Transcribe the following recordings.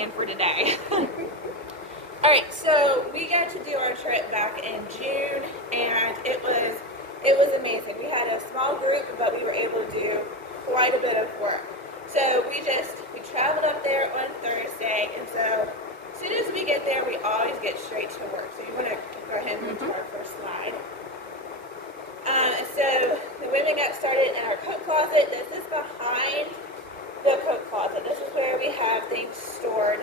plan for today. Alright, so we got to do our trip back in June, and it was amazing. We had a small group, but we were able to do quite a bit of work. So we traveled up there on Thursday, and so as soon as we get there, we always get straight to work. So you want to go ahead and move to our first slide. So the women got started in our coat closet. This is behind the coat closet. This is where we have things stored.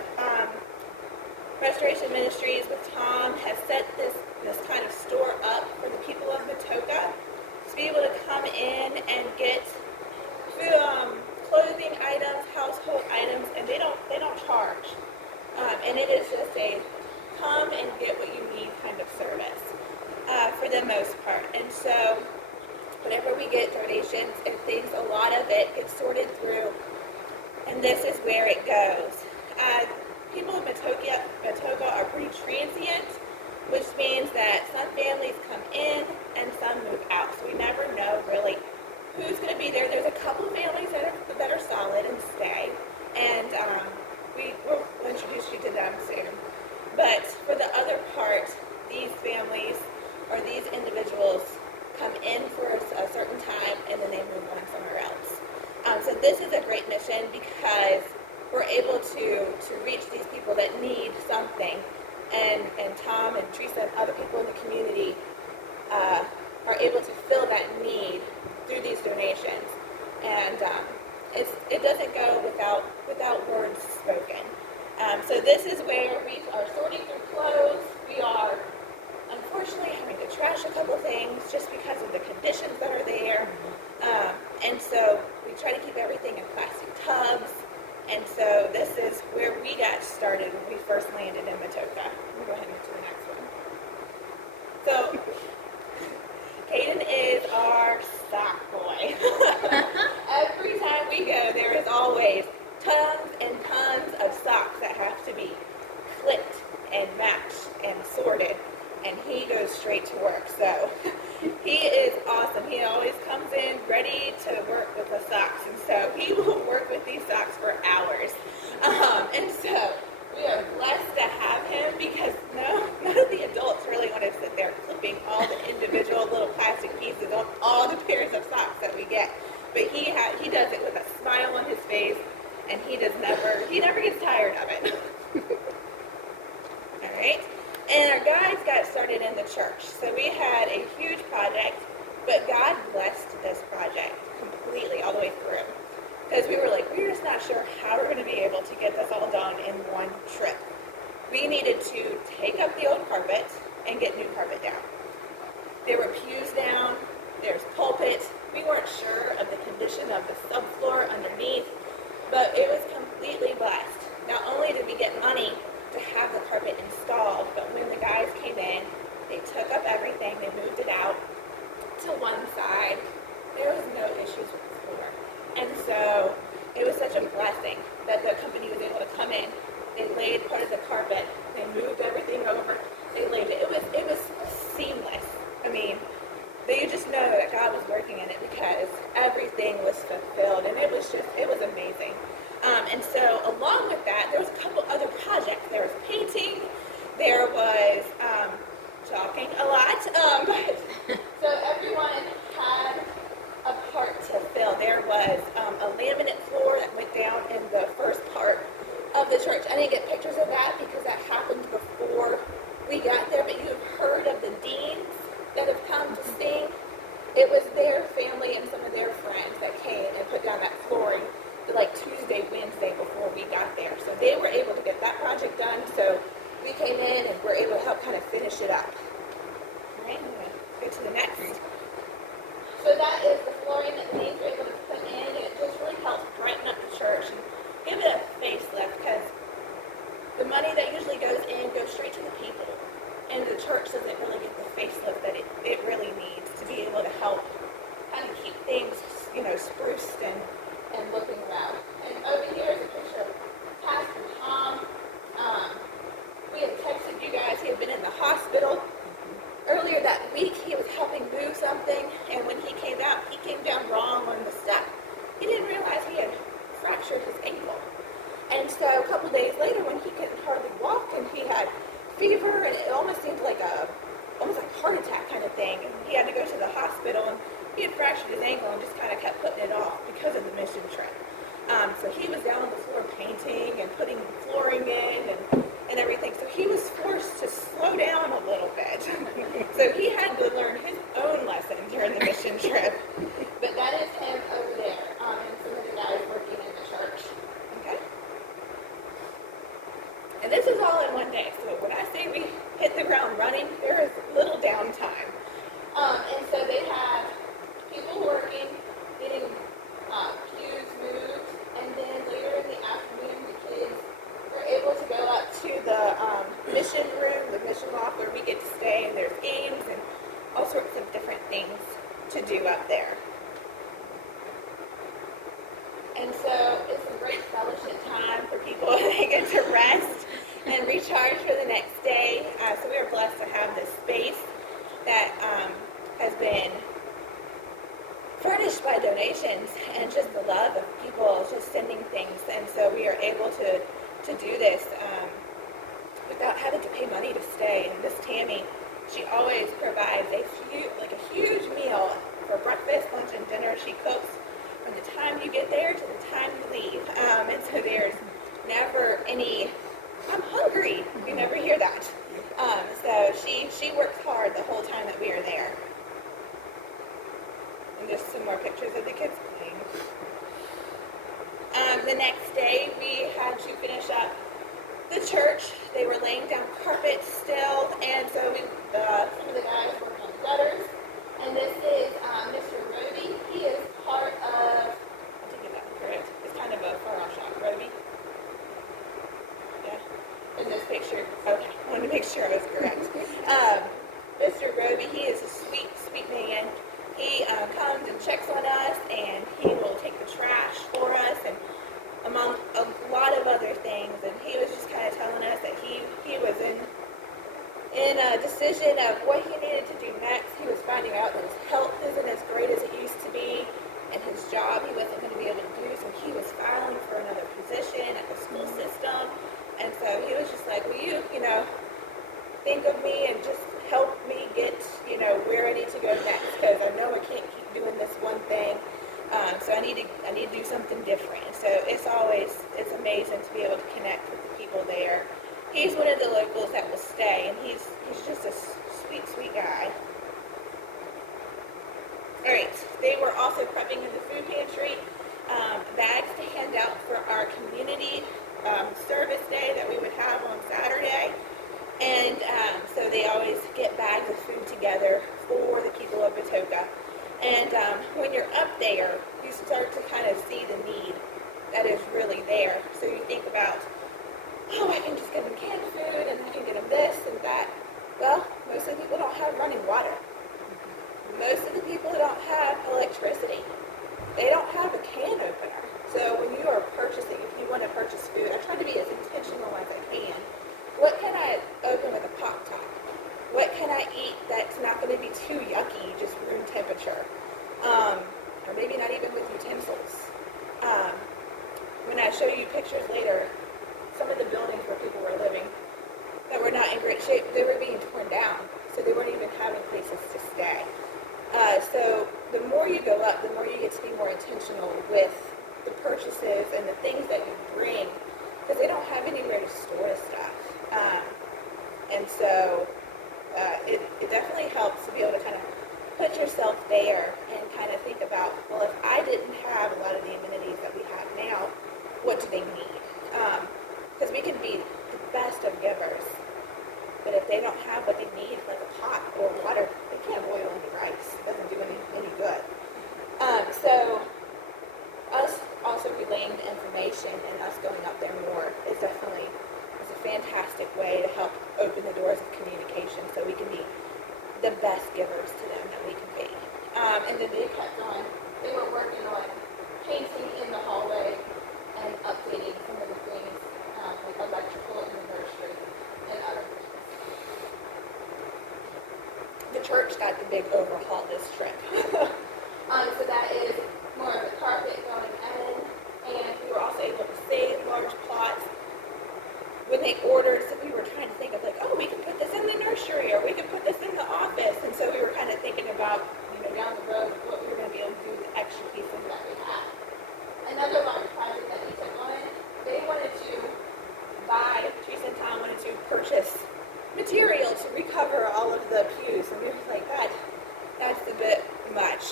Restoration Ministries with Tom has set this kind of store up for the people of Matoaka to be able to come in and get food, clothing items, household items, and they don't charge. And it is just a come and get what you need kind of service for the most part. And so whenever we get donations and things, a lot of it gets sorted through, and this is where it goes. People in Matoaka are pretty transient, which means that some families come in and some move out. So we never know really who's going to be there. There's a couple of families that are solid and stay, and we'll introduce you to them soon. But for the other part, these families or these individuals come in for a certain time and then they move on somewhere else. So this is a great mission because we're able to reach these people that need something, and Tom and Teresa and other people in the community are able to fill that need through these donations, and it doesn't go without words spoken. So this is where we are sorting through clothes. We are unfortunately having to trash a couple things just because of the conditions that are there, and so we try to keep everything in plastic tubs. And so this is where we got started when we first landed in Matoaka. We'll go ahead and move to the next one. So Caden is our sock boy. Every time we go, there is always tons and tons of socks that have to be clipped and matched and sorted. And he goes straight to work. So he is awesome. He always comes in ready to work with the socks. And so he will work with these socks for hours. And so we are blessed to have him because none of the adults really want to sit there clipping all the individual little plastic pieces on all the pairs of socks that we get. But he does it with a smile on his face, and he never gets tired of it. All right. And our guys got started in the church. So we had a huge project, but God blessed this project completely all the way through. Because we were just not sure how we're going to be able to get this all done in one trip. We needed to take up the old carpet and get new carpet down. There were pews down, there's pulpits. We weren't sure of the condition of the subfloor underneath, but it was completely blessed. Not only did we get money to have the carpet installed, but when the guys came in, they took up everything, they moved it out to one side. There was no issues with the floor. And so it was such a blessing that the company was able to come in. They laid part of the carpet, they moved everything over, they laid it. It was seamless. I mean, you just know that God was working in it because everything was fulfilled, and it was amazing. And so along with that, there was a couple other projects. There was painting, there was chalking a lot, so everyone had a part to fill. There was a laminate floor that went down in the first part of the church. I didn't get pictures of that because that happened before we got there, but you have heard of the deans that have come to sing. It was their family and some of their friends that came and put down that flooring like Tuesday, Wednesday before we got there. So they were able to get that project done. So we came in and were able to help kind of finish it up. All right, I'm going to go to the next. So that is the flooring that the Deans were able to put in, and it just really helps brighten up the church and give it a facelift, because the money that usually goes in goes straight to the people, and the church doesn't really get the facelift that it really needs to be able to help kind of keep things, spruced and looking well. And over here is a picture of Pastor Tom. We had texted you guys. He had been in the hospital earlier that week. He was helping move something, and when he came out, he came down wrong on the step. He didn't realize he had fractured his ankle. And so a couple days later, when everything. And he had to go to the hospital, and he had fractured his ankle and just kind of kept putting it off because of the mission trip. So he was down on the floor painting and putting flooring in and everything. So he was forced to slow down a little bit. So he had to learn his own lesson during the mission trip. But that is him over there, and some of the guys working in the church. Okay? And this is all in one day. So when I say we hit the ground running, there is little downtime. And so they have people working, getting pews moved, and then later in the afternoon, the kids are able to go up to the mission room, the mission loft, where we get to stay, and there's games and all sorts of different things to do up there. And so it's a great fellowship time for people. They get to rest and recharge for the next day. So we are blessed to have this space that has been furnished by donations and just the love of people just sending things. And so we are able to do this without having to pay money to stay. And this Tammy, she always provides a huge meal for breakfast, lunch, and dinner. She cooks from the time you get there to the time you leave. And so there's never any, I'm hungry. You never hear that. So she works hard the whole time that we are there. And just some more pictures of the kids playing. The next day, we had to finish up the church. They were laying down carpet still, and so some of the guys worked on the gutters. And this is Mr. Roby. He is part of, I think that's correct. It's kind of a far-off shot. Roby? Yeah. In this picture. Okay. I wanted to make sure I was correct. Mr. Roby, he is a sweet, sweet man. He comes and checks on us, and he will take the trash for us, and among a lot of other things. And he was just kind of telling us that he was in a decision of what he needed to do next. He was finding out that his health isn't as great as it used to be, and his job he wasn't going to be able to do, so he was filing for another position at the school system. And so he was just like, will you think of me and just help me get, where I need to go next, because I know I can't keep doing this one thing. So I need to do something different. So it's amazing to be able to connect with the people there. He's one of the locals that will stay, and he's just a sweet, sweet guy. All right, they were also prepping in the food pantry bags to hand out for our community service day that we would have on Saturday. And so they always get bags of food together for the people of Matoaka. And when you're up there, you start to kind of see the need that is really there. So you think about, I can just get them canned food, and I can get them this and that. Well, most of the people don't have running water. Most of the people don't have electricity. They don't have a can opener. So when you are purchasing, if you want to purchase food, I try to be as intentional as I can. What can I open with a pop top? What can I eat that's not going to be too yucky, just room temperature? Or maybe not even with utensils. When I show you pictures later, some of the buildings where people were living that were not in great shape, they were being torn down. So they weren't even having places to stay. So the more you go up, the more you get to be more intentional with the purchases and the things that you bring, because they don't have anywhere to store stuff. And so it definitely helps to be able to kind of put yourself there and kind of think about, well, if I didn't have a lot of the amenities that we have now, what do they need? Because we can be the best of givers, but if they don't have what they need, like a pot or water, they can't boil any rice. It doesn't do any good. So us also relaying the information and us going up there more is definitely a fantastic way to help open the doors of communication so we can be the best givers to them that we can be. And then they kept on, they were working on painting in the hallway and updating some of the things, like electrical in the nursery and other things. The church got the big overhaul this trip. So that is more of the carpet going in, and we were also able to save large plots. When they ordered, so we were trying to think of we can put this in the nursery, or we can put this in the office, and so we were kind of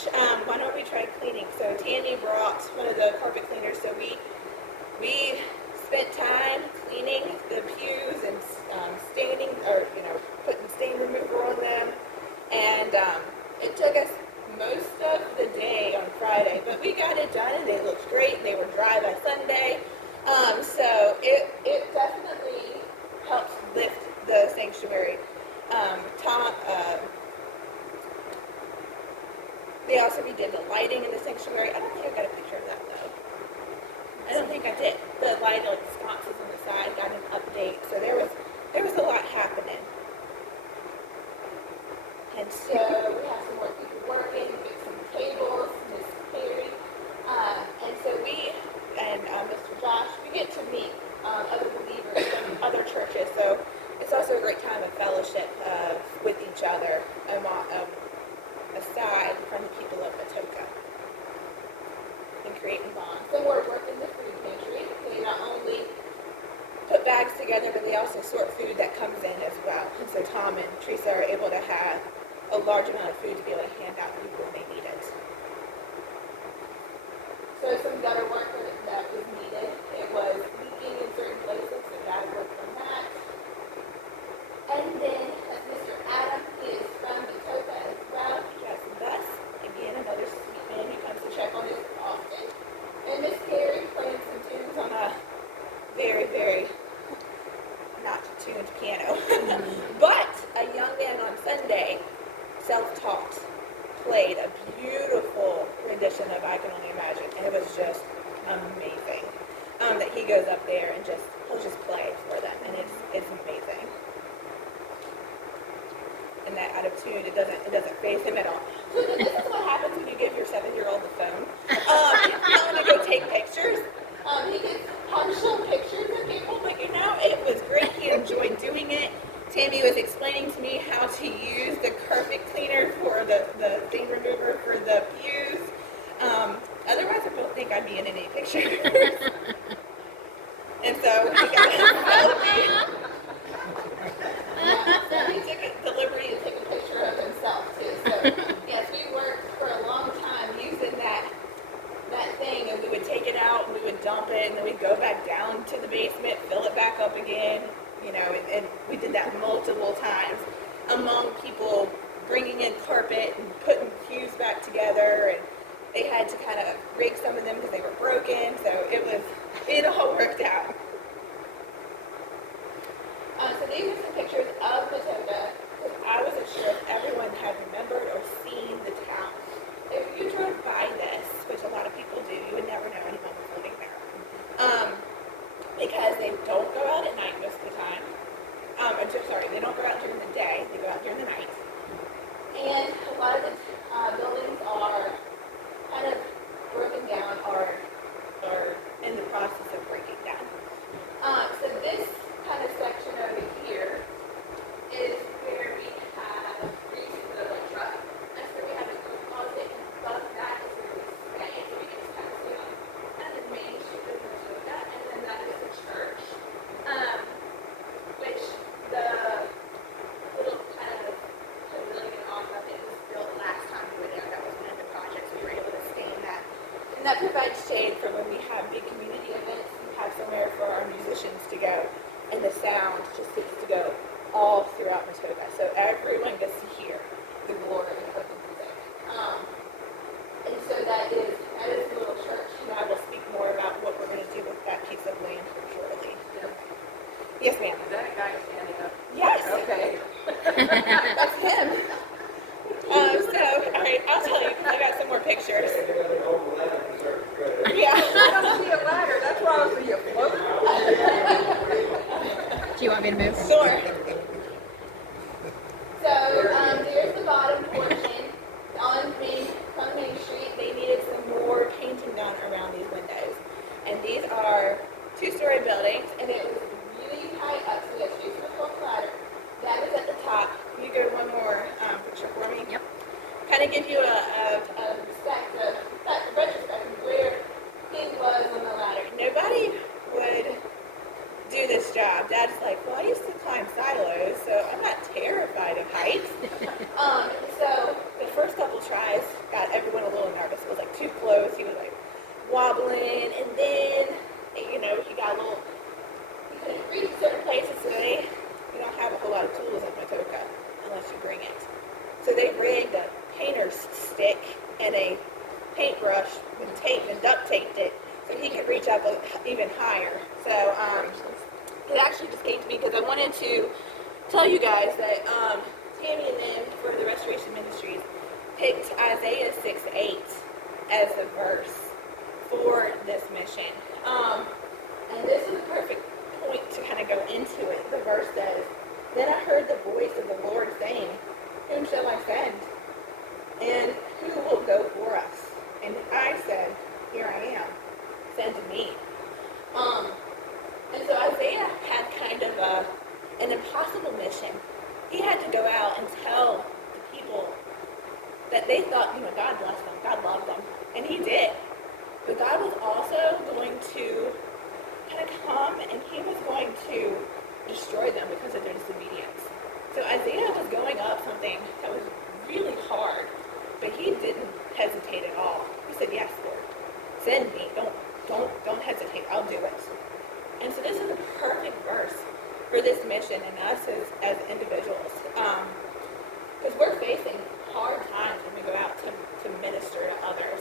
Josh, why don't we try cleaning? So Tammy brought one of the carpet cleaners, so we spent time cleaning the pews and staining, or putting stain remover on them, and it took us most of the day on Friday, but we got it done and they looked great. They were dry by Sunday, so it definitely helps lift the sanctuary. Tom, they also redid the lighting in the sanctuary. I don't think I got a picture of that though. I don't think I did. The light, like sconces on the side, got an update. So there was a lot happening. And so we have some more people working, fixing tables, Miss Perry. And so we and Mr. Josh, we get to meet other believers from other churches. So it's also a great time of fellowship with each other aside from the people of Matoaka and creating bonds. So we're working the food pantry. They not only put bags together, but they also sort food that comes in as well. And so Tom and Teresa are able to have a large amount of food to be able to hand out to people when they need it. So some gutter work that was needed. It was leaking in certain places, so God worked on that. And then Mr. Adam is from Matoaka as well. He has some bus. Again, another sweet man who comes to check on us often. And Miss Carrie playing some tunes on a very, very not tuned piano. But a young man on Sunday, self-taught, played a beautiful rendition of I Can Only Imagine, and it was just amazing. That he goes up there and he'll just play for them, and it's amazing. And that out of tune, it doesn't faze him at all. So this is what happens when you give your 7-year-old the phone. If you want to go take pictures, he gets partial pictures of people, but it was great. He enjoyed doing it. Tammy was explaining to me how to use the carpet cleaner for the stain remover for the pews. Otherwise, I don't think I'd be in any pictures. And so he got so he took the liberty to take a picture of himself too. So yes, we worked for a long time using that thing, and we would take it out and we would dump it, and then we'd go back down to the basement, fill it back up again. And we did that multiple times among people bringing in carpet and putting pews back together, and they had to kind of rig some of them because they were broken, so it all worked out. So these are some pictures of Matoaka, because I wasn't sure if everyone had remembered or seen the town. If you drove by this, which a lot of people do, you would never know anyone was living there. Because they don't go out at night most of the time. They don't go out during the day, they go out during the night. And a lot of the buildings are kind of broken down or in the process of breaking down. So this kind of section over here is where we have reason to the truck. That's where we have a coat closet, and above that is where we stay. So we can just kind of see on kind of the main street of Matoaka, and then that is the church, which the little kind of pavilion off of it was built last time we were there. That was one of the projects we were able to stay in that. And that provides shade for when we have big community events. We have somewhere for our musicians to go. And the sound just gets to go all throughout Matoaka. So everyone gets to hear the glory of the music. And so that is the little church. And I will speak more about what we're going to do with that piece of land here shortly. Yep. Yes, ma'am. Is that guy standing up? Yes. Okay. That's him. All right, I'll tell you because I got some more pictures. Yeah. I don't see a ladder. That's why I see a float. Do you want me to move? Sure. So there's the bottom portion on Main Street. They needed some more painting done around these windows, and these are 2-story buildings, and it was really high up. So that's used for the ladder. That is at the top. Can you go to one more picture for me? Yep. Kind of give you a retrospect of where he was on the ladder. Nobody would do this job. Dad's like, well, I used to climb silos, so I'm not terrified of heights. So the first couple tries got everyone a little nervous. It was like too close. He was like wobbling, and then he got a little. He couldn't reach certain places today. We don't have a whole lot of tools at Matoaka unless you bring it. So they rigged a painter's stick and a paintbrush with tape and duct taped it so he could reach up even higher. So it actually just came to me because I wanted to tell you guys that Tammy and them for the Restoration Ministries picked Isaiah 6:8 as the verse for this mission. And this is a perfect point to kind of go into it. The verse says, "Then I heard the voice of the Lord saying, whom shall I send? And who will go for us? And I said, here I am, send me." And so Isaiah had kind of an impossible mission. He had to go out and tell the people that they thought, God blessed them, God loved them, and he did. But God was also going to kind of come and he was going to destroy them because of their disobedience. So Isaiah was going up something that was really hard, but he didn't hesitate at all. He said, "Yes, Lord, send me. Don't hesitate. I'll do it." And so this is a perfect verse for this mission and us as individuals, because we're facing hard times when we go out to minister to others.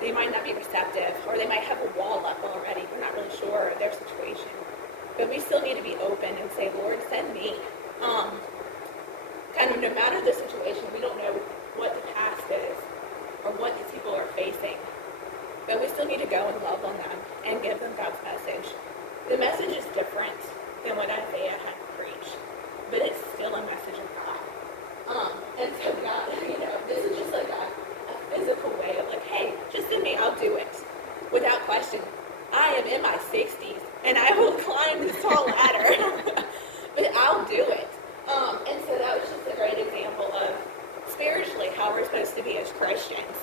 They might not be receptive, or they might have a wall up already. We're not really sure of their situation. But we still need to be open and say, "Lord, send me." Kind of no matter the situation, we don't know what the past is or what these people are facing. But we still need to go and love on them and give them God's message. The message is different than what Isaiah had to preach, but it's still a message of God. And so God, this is just like a physical way of like, hey, just send me, I'll do it. Without question. I am in my 60s, and I will climb this tall ladder, but I'll do it. And so that was just a great example of spiritually how we're supposed to be as Christians.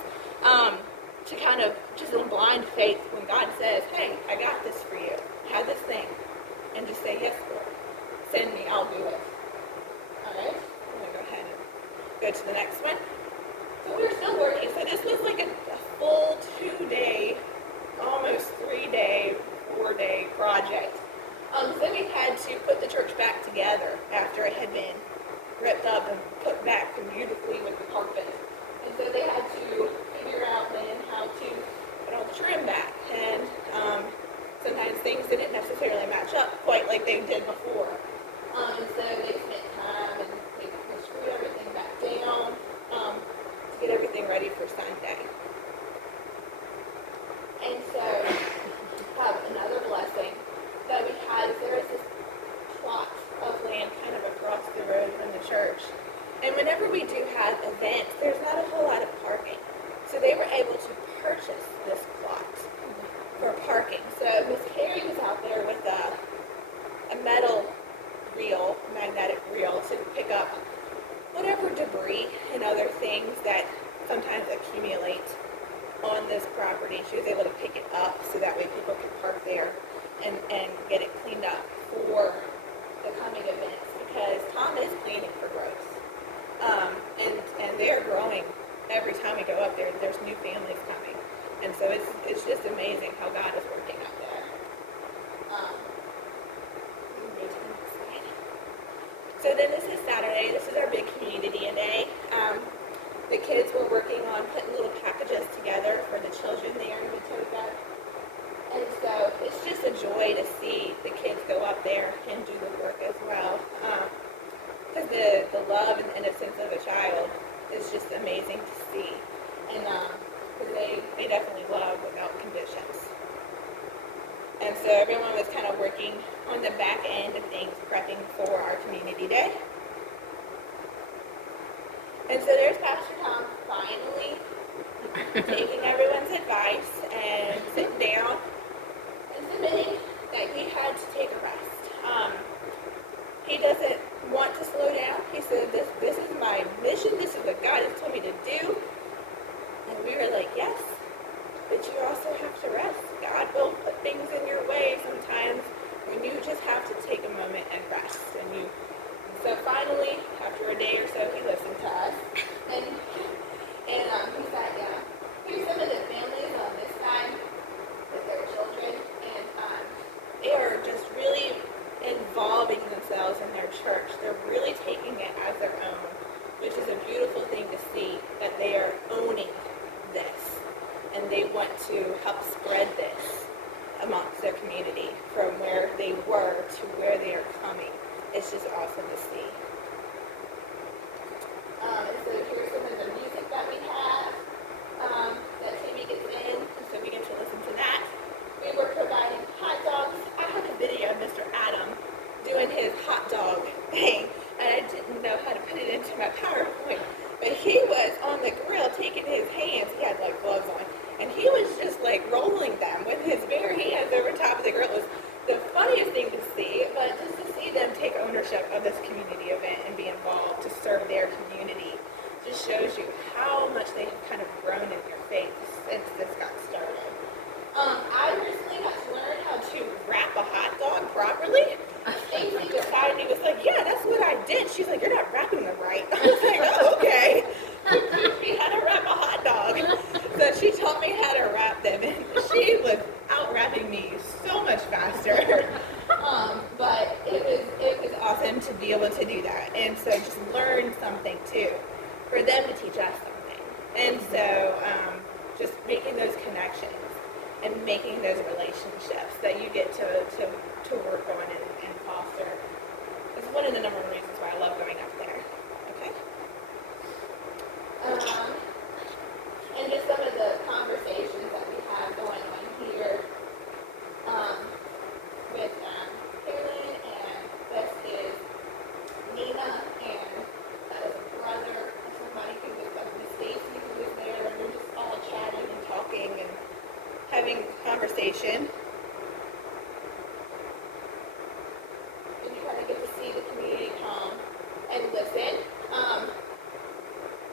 To kind of just in blind faith when God says, "Hey, I got this for you. Have this thing." And just say, "Yes, Lord. Send me. I'll do it." All right. I'm going to go ahead and go to the next one. So we're still working. So this was like a full 2-day, almost 3-day, 4-day project. So we had to put the church back together after it had been ripped up and put back beautifully with the carpet. And so they had to figure out then how to put all the trim back. And sometimes things didn't necessarily match up quite like they did before. And so they spent time and they screwed everything back down to get everything ready for Sunday. And so another blessing that we had is there is this plot of land kind of across the road from the church. And whenever we do have events, there's not a whole lot of parking. So they were able to purchase this plot for parking. So Miss Carrie was out there with a metal reel, magnetic reel, to pick up whatever debris and other things that sometimes accumulate on this property. She was able to pick it up so that way people could park there and get it cleaned up for the coming events, because Tom is planning for growth. And they're growing every time we go up there. There's new families coming. And so it's just amazing how God is working out there. So then this is Saturday. This is our big community day. The kids were working on putting little packages together for the children there in Matoaka. And so it's just a joy to see the kids go up there and do the work as well. Because the love and innocence of a child is just amazing to see. And because they definitely love without conditions. And so everyone was kind of working on the back end of things, prepping for our community day. And so there's Pastor Tom finally taking everyone's advice and sitting down and submitting that he had to take a rest. He doesn't want to slow down. He said, this is my mission. This is what God has told me to do. And we were like, yes, but you also have to rest. God will put things in your way sometimes when you just have to take a moment and rest. So finally, after a day or so, he listened to us. And to help spread this amongst their community from where they were to where they are coming. It's just awesome to see. And so here's some of the music that we have that Timmy gets in, and so we get to listen to that. We were providing hot dogs. I have a video of Mr. Adam doing his hot dog thing, and I didn't know how to put it into my PowerPoint. But he was on the grill taking his hands, he had like gloves on, and he was just like rolling them with his bare hands over top of the grill. It was the funniest thing to see, but just to see them take ownership of this community event and be involved to serve their community just shows you how much they have kind of grown in your faith since this got started. I recently got to learn how to wrap a hot dog properly. Stacy decided, he was like, yeah, that's what I did. She's like, you're not wrapping them right. I was like, oh, okay. She had to wrap a hot dog. So she taught me how to wrap them, and she was out wrapping me so much faster. But it was awesome to be able to do that. And so just learn something too, for them to teach us something. And so just making those connections and making those relationships that you get to work on and foster is one of the number one reasons why I love going up there. Okay? And just some of the conversations that we have going on here with Kaylin, and this is Nina, and that is a brother of somebody who was with Stacy, who was there, and we're just all chatting and talking and having conversation. And you kind of get to see the community come and listen.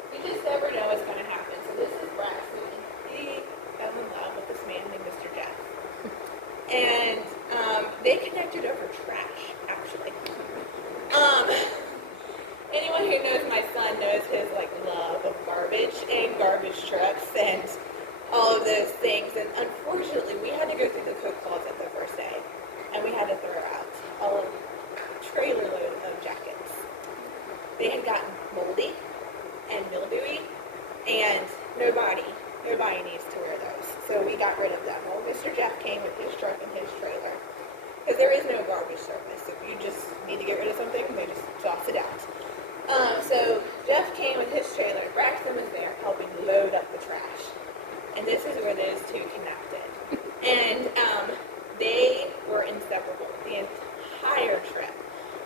You just never know what's going to happen. So this is Braxton, and he fell in love with this man named Mr. Jeff. And they connected over trash, actually. Anyone who knows my son knows his love of garbage and garbage trucks and all of those things. And unfortunately, we had to go through the coat closet the first day, and we had to throw out a trailer load of jackets. They had gotten moldy and mildewy, and nobody needs to wear those. So we got rid of them. Well, Mr. Jeff came with his truck and his trailer, because there is no garbage service. If you just need to get rid of something, they just toss it out. So Jeff came with his trailer. Braxton was there helping load up the trash. And this is where those two connected. And they were inseparable the entire trip.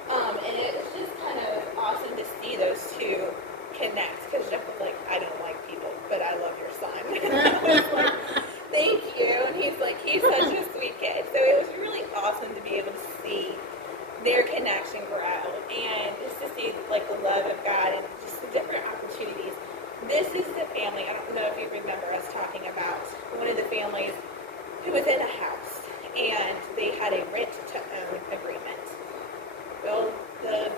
And it was just kind of awesome to see those two connect, because Jeff was like, I don't like people, but I love your son. And I was like, thank you. And he's like, he's such a sweet kid. So it was really awesome to be able to see their connection grow, and just to see the love of God and just the different opportunities. This is the family, I don't know if you remember us talking about one of the families who was in a house, and they had a rent-to-own agreement. Well, the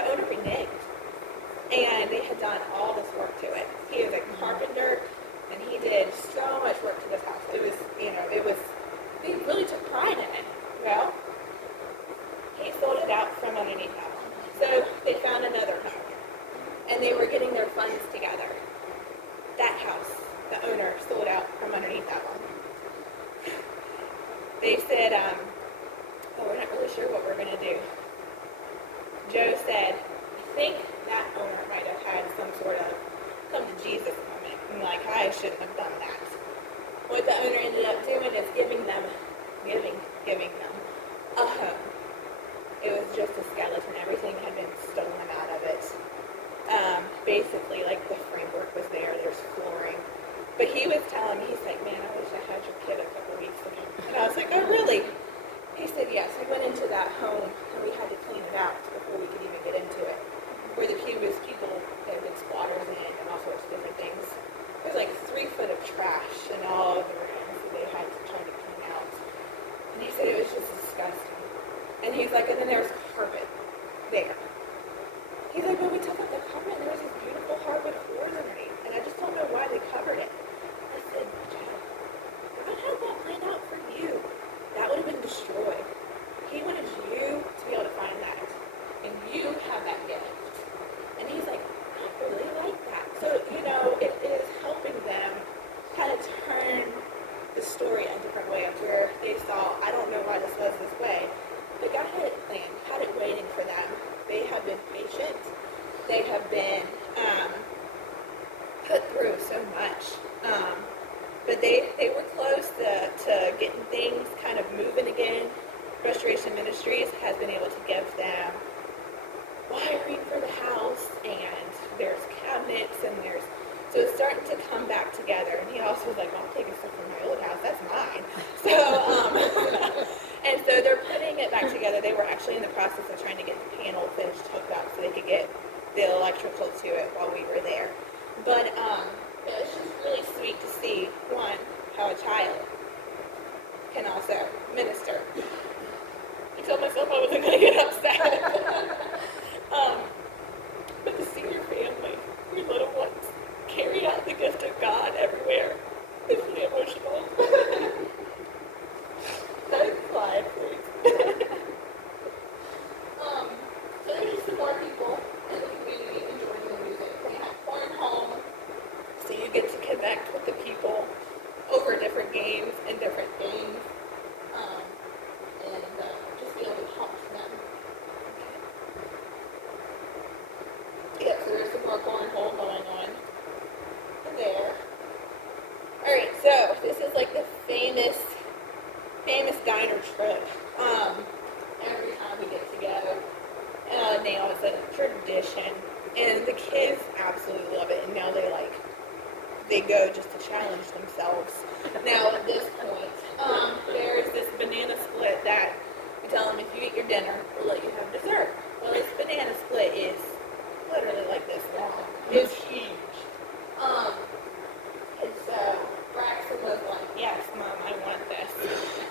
owner reneged, and they had done all this work to it. He is a carpenter, and he did so much work to this house. It was, they really took pride in it. Well, he sold it out from underneath them. So they found another home, and they were getting their funds together. That house, the owner sold out from underneath that one. They said, we're not really sure what we're going to do. Joe said, I think that owner might have had some sort of come to Jesus moment, and I shouldn't have done that. What the owner ended up doing is giving them a home. It was just a skeleton. Everything had been stolen out of it. Basically, the framework was there. There's flooring. But he was telling me, he's like, man, I wish I had your kid a couple weeks ago. And I was like, oh, really? He said, yes. We went into that home, and we had to clean it out before we could even get into it. Where the previous people had been squatters in and all sorts of different things. There was 3 foot of trash in all of the rooms that they had to try to clean out. And he said it was just disgusting. And he's like, and then there was carpet there. He's like, well, we took out the carpet, and there was these beautiful hardwood floors underneath, and I just don't know why they covered it. I said, Joe, God had that planned out for you. That would have been destroyed. He wanted you to be able to find that, and you have that gift. And he's like, I really like that. So, they were close to getting things kind of moving again. Restoration Ministries has been able to give them wiring for the house, and there's cabinets, and so it's starting to come back together. And he also was like, well, I'm taking stuff from my old house, that's mine. So, and so they're putting it back together. They were actually in the process of trying to get the panel finished hooked up so they could get the electrical to it while we were there. But it's just really sweet to see, one, how a child can also minister. I told myself I wasn't going to get upset. But to see your family, your little ones, carry out the gift of God everywhere is really emotional. Next slide, please. So there's just some more people in the community enjoying the music. We have cornhole, so you get to connect with the people over different games and different things, and just be able to talk to them. Yeah, so there's some more cornhole going on there. Alright, so this is like the famous diner trip. Every time we get together. Now it's a tradition. And the kids absolutely love it. And now they go just to challenge themselves. Now at this point, there's this banana split that we tell them if you eat your dinner, we'll let you have dessert. Well, this banana split is literally like this long. It's huge. And so Braxton was like, yes, Mom, I want this.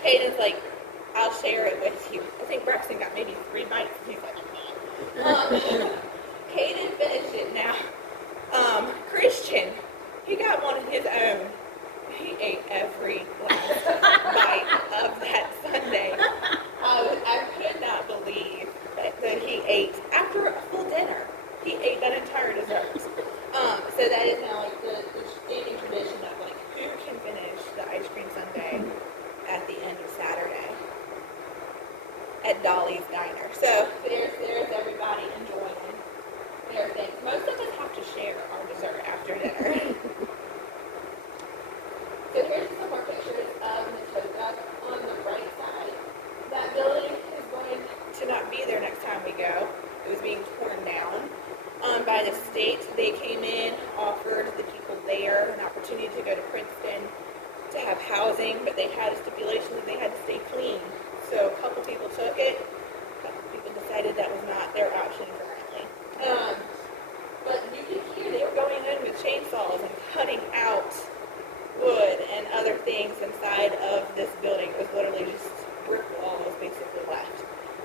Hayden's like, I'll share it with you. I think Braxton got maybe 3 bites. He's like, I'm not. Hayden finished it now. Christian, he got one of his own. He ate every last bite of that sundae. I could not believe that he ate, after a full dinner, he ate that entire dessert. So that is now like the standing tradition of like who can finish the ice cream sundae at the end of Saturday at Dolly's Diner. So there's everybody enjoying their things. Most of us have to share our dessert after dinner. So here's some more pictures of Matoaka on the right side. That building is going to not be there next time we go. It was being torn down by the state. They came in, offered the people there an opportunity to go to Princeton to have housing, but they had a stipulation that they had to stay clean. So a couple people took it, a couple people decided that was not their option currently. But you can hear they were going in with chainsaws and cutting out wood and other things inside of this building. It was literally just brick walls basically left.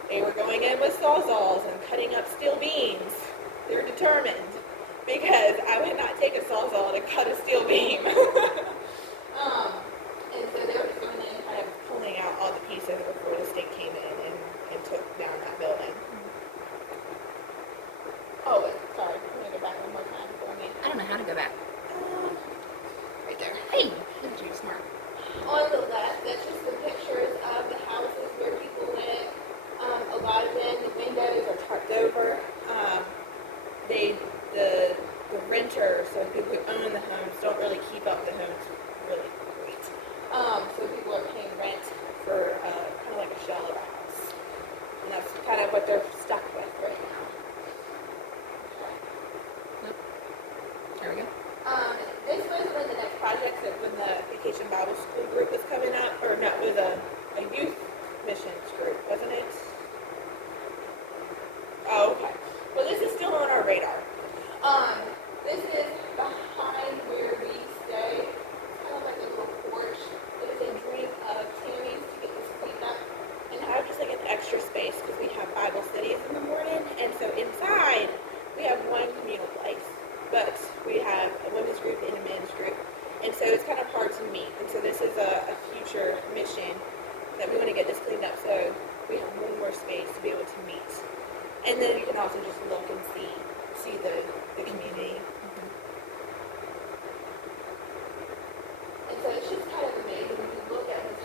They were going in with sawzalls and cutting up steel beams. They were determined, because I would not take a sawzall to cut a steel beam. And so they were just going in kind of pulling out all the pieces before the state came in and took down that building. Oh, wait, sorry. I'm going to go back one more time for me. I don't know how to go back. Right there. Hey, you're smart. On the left, that's just the pictures of the houses where people live. A lot of them, the windows are tarped over. The renters, so people who own the homes, don't really keep up the homes really great. So people are paying rent for kind of like a shell of a house. And that's kind of what they're stuck with right now. There we go. This was one of the next projects that when the Vacation Bible School group was coming up, or no, it was a youth missions group, wasn't it? Oh, okay. Well, this is still on our radar. This is behind where we stay. It's kind of like a little porch. It is a dream of Tammy's to get this cleaned up and have just like an extra space because we have Bible studies in the morning, and so inside we have one communal place, but we have a women's group and a men's group, and so it's kind of hard to meet. And so this is a future mission that we want to get this cleaned up so we have one more space to be able to meet. And then you can also just look and see the community. And so it's just kind of amazing when you look at these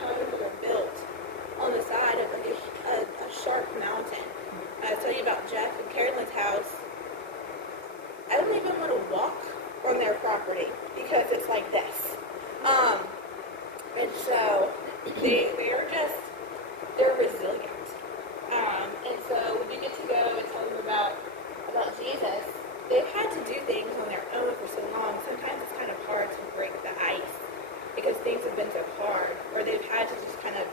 homes that are built on the side of like a sharp mountain. I tell you about Jeff and Carolyn's house. I don't even want to walk on their property because it's like this. things have been so hard, or they've had to just kind of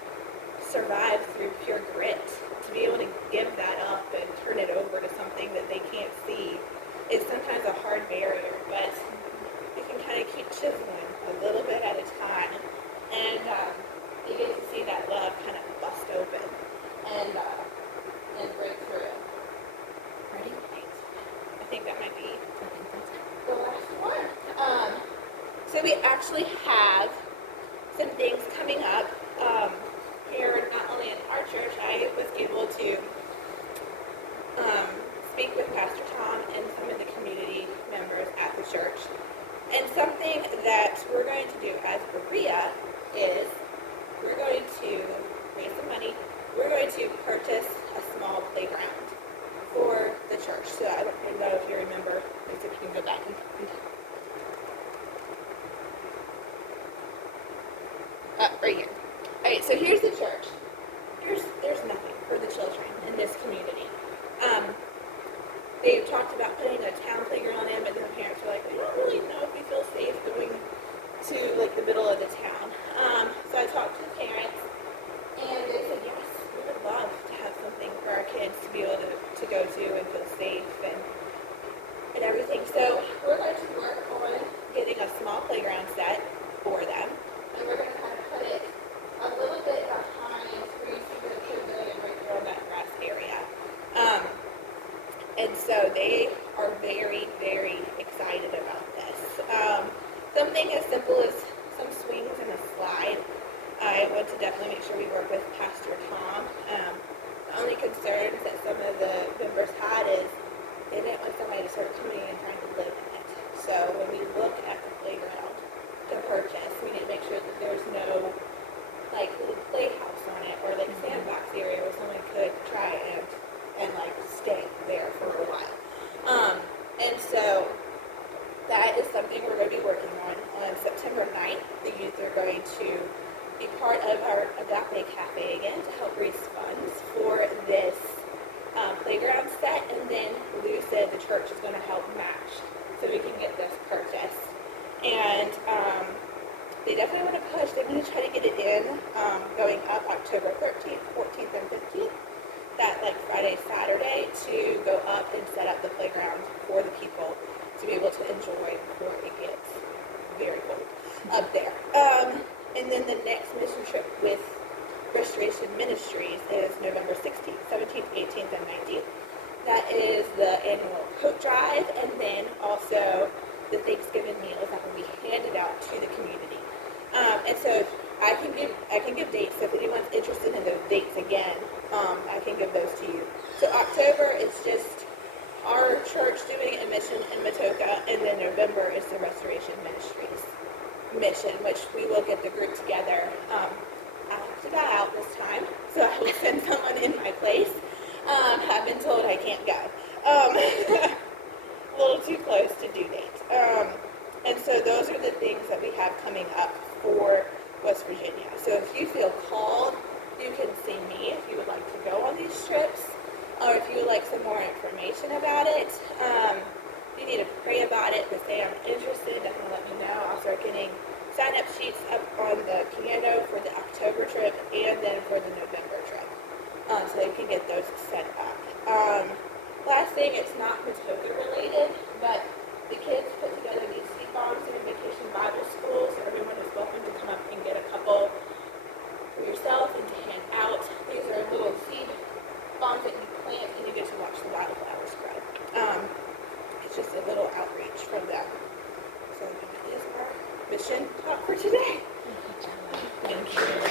survive through pure grit, to be able to give that up and turn it over to something that they can't see is sometimes a hard barrier, but you can kind of keep chiseling a little bit at a time, and you get to see that love kind of bust open and break through. Ready? I think that might be I think that's it. the last one. So we actually have some things coming up here, not only in our church. I was able to speak with Pastor Tom and some of the community members at the church. And something that we're going to do as Berea is we're going to raise some money. We're going to purchase a small playground for the church. So I don't know if you remember, if you can go back and right here. Alright, so here's the church. There's nothing for the children in this community. They talked about putting a town playground in, but then the parents were like, we don't really know if we feel safe going to like the middle of the town. So I talked to the parents, and they said yes, we would love to have something for our kids to be able to go to and feel safe and everything. So we're going to work on getting a small playground set for them, and we're going to kind of put it a little bit behind where you see the pavilion right there in that grass area. And so they are very, very excited about this. Something as simple as some swings and a slide. I want to definitely make sure we work with Pastor Tom. The only concerns that some of the members had is they didn't want somebody to start coming in and trying to live in it. So when we look at the playground to purchase, we need to make sure that there's no like little playhouse on it or like sandbox area where someone could try and like stay there for a while. And so that is something we're going to be working on. On September 9th, the youth are going to be part of our Agape Cafe again to help raise funds for this playground set, and then Lou said the church is going to help match so we can get this purchased. And they definitely want to push. They want to try to get it in going up October 13th, 14th, and 15th. That like Friday, Saturday to go up and set up the playground for the people to be able to enjoy before it gets very cold up there. And then the next mission trip with Restoration Ministries is November 16th, 17th, 18th, and 19th. That is the annual coat drive, and then also the Thanksgiving meals that will be handed out to the community. And so I can give dates. So if anyone's interested in those dates again, I can give those to you. So October is just our church doing a mission in Matoaka, and then November is the Restoration Ministries mission, which we will get the group together. I'll have to bow out this time, so I will send someone in my place. I've been told I can't go. A little too close to due date. And so those are the things that we have coming up for West Virginia. So if you feel called, you can see me if you would like to go on these trips, or if you would like some more information about it. You need to pray about it, but say I'm interested, definitely let me know. I'll start getting sign-up sheets up on the piano for the October trip and then for the November trip, so you can get those set up. Last thing, it's not Matoaka related, but the kids put together these seed bombs in a vacation Bible school, so everyone is welcome to come up and get a couple for yourself and to hand out. These are little seed bombs that you plant, and you get to watch the wildflowers grow. It's just a little outreach from them. So that is our mission talk for today. Thank you.